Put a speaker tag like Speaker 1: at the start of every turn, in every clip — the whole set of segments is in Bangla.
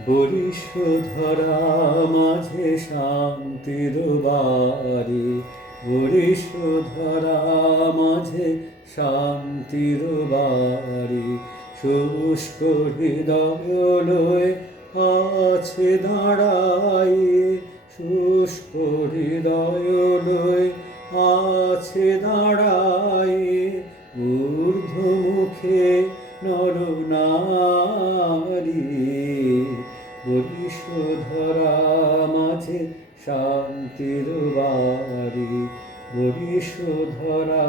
Speaker 1: বরিশধরা মাঝে শান্তির বাড়ি বরিশধরা মাঝে শান্তির বাড়ি শুষ্ক হৃদয় আছে দাঁড়াই শুষ্ক হৃদয় আছে দাঁড়াই ঊর্ধ্ব মুখে নর নারী বরিশধরা মাঝে শান্তির বাড়ি বরিশধরা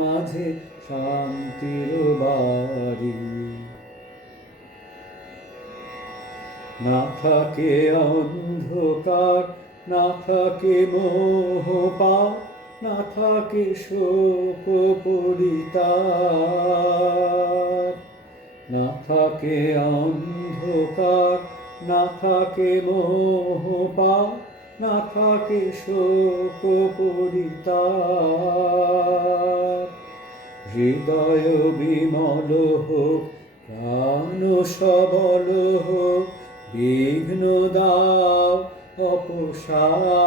Speaker 1: মাঝে শান্তির বাড়ি। না থাকে অন্ধকার, না থাকে মোহ পাপ না থাকে শোক পরিতাপ। না থাকে অন্ধকার, না থাকে মোহ পাপ না থাকে শোক পরিতাপ হৃদয় বিমল হোক, প্রাণ সবল হোক, বিঘ্ন দাও অপসারি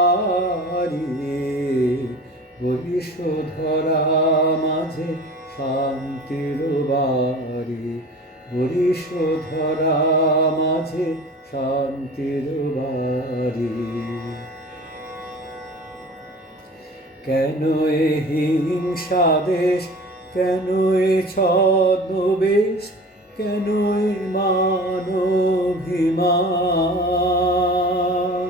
Speaker 1: বরিশধরা মাঝে শান্তির বাড়ি বরিশধরা মাঝে শান্তির বাড়ি। কেন এ হিংসা দেশ? কেন এ ছদ্মবেশ? কেন এ মানভিমান?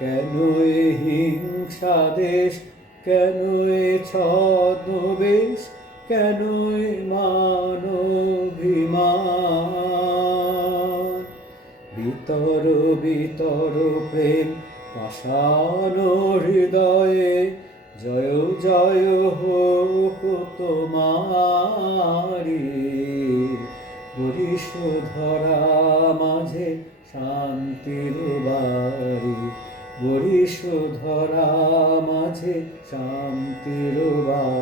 Speaker 1: কেন এ হিংসা দেশ? কেন এ ছদ্মবেশ? কেন এ মানভিমান? বিতর বিতর প্রেম পাষাণ হৃদয়ে, জয় জয় হোক তোমারি। বরিশধরা মাঝে শান্তির বাড়ি। বরিশধরা মাঝে শান্তির বাড়ি।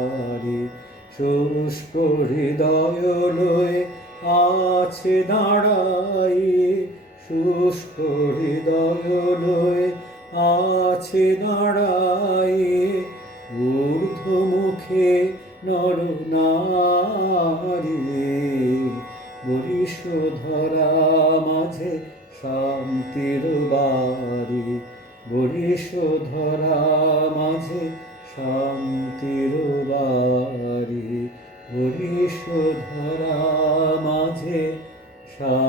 Speaker 1: শুষ্ক হৃদয় লয়ে আছে দাঁড়াই। শুষ্ক হৃদয় লয়ে আছে দাঁড়াই। ঊর্ধ্ব মুখে নর নারী বরিশধরা মাঝে শান্তির বাড়ি। বরিশধরা মাঝে শান্তির বাড়ি। বরিশধরা মাঝে বাড়ি